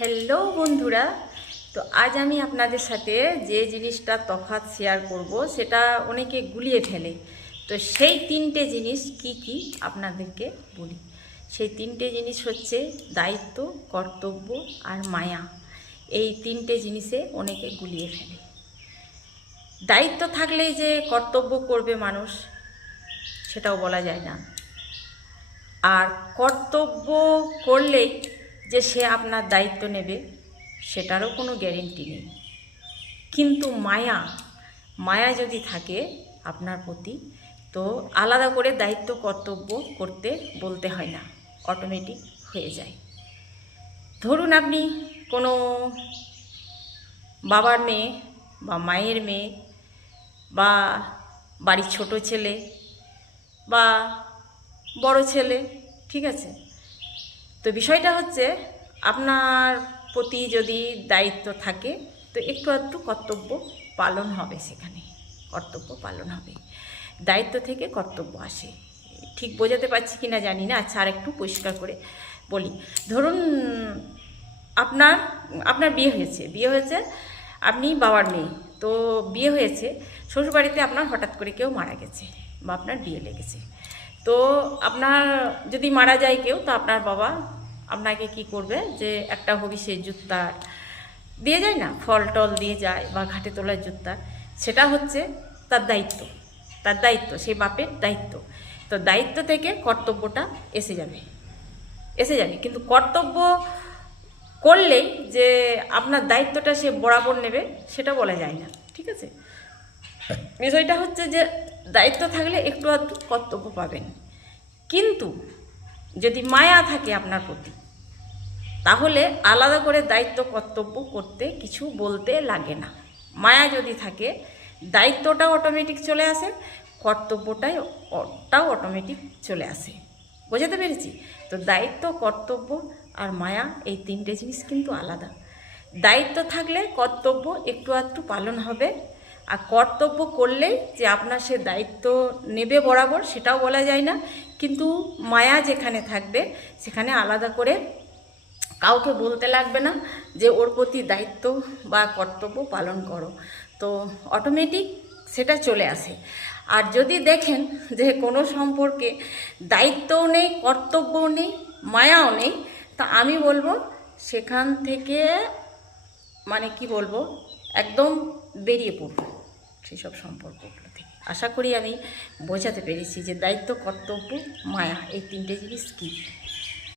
Hello বন্ধুরা, তো আজ আমি আপনাদের সাথে যে জিনিসটা তফাৎ শেয়ার করব সেটা অনেকে গুলিয়ে ফেলে। তো সেই তিনটে জিনিস কি কি আপনাদেরকে বলি। সেই তিনটে জিনিস হচ্ছে দায়িত্ব, কর্তব্য আর মায়া। এই তিনটে জিনিসে অনেকে গুলিয়ে ফেলে। দায়িত্ব থাকলেই যে কর্তব্য করবে মানুষ সেটাও বলা যায় না, আর কর্তব্য করলেই যে সে আপনার দায়িত্ব নেবে সেটারও কোনো গ্যারেন্টি নেই। কিন্তু মায়া যদি থাকে আপনার প্রতি, তো আলাদা করে দায়িত্ব কর্তব্য করতে বলতে হয় না, অটোমেটিক হয়ে যায়। ধরুন আপনি কোনো বাবার মেয়ে বা মায়ের মেয়ে বা বাড়ির ছোট ছেলে বা বড় ছেলে, ঠিক আছে। তো বিষয়টা হচ্ছে আপনার প্রতি যদি দায়িত্ব থাকে তো একটু একটু কর্তব্য পালন হবে, সেখানে কর্তব্য পালন হবে। দায়িত্ব থেকে কর্তব্য আসে। ঠিক বোঝাতে পারছি কি না জানি না। আচ্ছা, আর একটু পরিষ্কার করে বলি। ধরুন আপনার বিয়ে হয়েছে, আপনি বাবার মেয়ে। তো বিয়ে হয়েছে, শ্বশুরবাড়িতে আপনার হঠাৎ করে কেউ মারা গেছে বা আপনার বিয়ে লেগেছে। তো আপনার যদি মারা যায় কেউ, তো আপনার বাবা আপনাকে কি করবে, যে একটা হবিষের জুত্তার দিয়ে যায় না, ফল টল দিয়ে যায় বা ঘাটে তোলার জুত্তা, সেটা হচ্ছে তার দায়িত্ব সেই বাপের দায়িত্ব। তো দায়িত্ব থেকে কর্তব্যটা এসে যাবে। কিন্তু কর্তব্য করলেই যে আপনার দায়িত্বটা সে বরাবর নেবে সেটা বলা যায় না, ঠিক আছে। বিষয়টা হচ্ছে যে দায়িত্ব থাকলে একটু আধটু কর্তব্য পাবেন, কিন্তু যদি মায়া থাকে আপনার প্রতি, তাহলে আলাদা করে দায়িত্ব কর্তব্য করতে কিছু বলতে লাগে না। মায়া যদি থাকে, দায়িত্বটাও অটোমেটিক চলে আসে, কর্তব্যটাও অটোমেটিক চলে আসে। বোঝাতে পেরেছি? তো দায়িত্ব, কর্তব্য আর মায়া, এই তিনটে জিনিস কিন্তু আলাদা। দায়িত্ব থাকলে কর্তব্য একটু আধটু পালন হবে, আর কর্তব্য করলেই যে আপনার সে দায়িত্ব নেবে বরাবর সেটাও বলা যায় না। কিন্তু মায়া যেখানে থাকবে সেখানে আলাদা করে কাউকে বলতে লাগবে না যে ওর প্রতি দায়িত্ব বা কর্তব্য পালন করো, তো অটোমেটিক সেটা চলে আসে। আর যদি দেখেন যে কোনো সম্পর্কে দায়িত্বও নেই, কর্তব্যও নেই, মায়াও নেই, তা আমি বলবো সেখান থেকে মানে কি বলবো, একদম বেরিয়ে পড়বো সেসব সম্পর্কগুলো থেকে। আশা করি আমি বোঝাতে পেরেছি যে দায়িত্ব, কর্তব্য, মায়া, এই তিনটে জিনিস কী।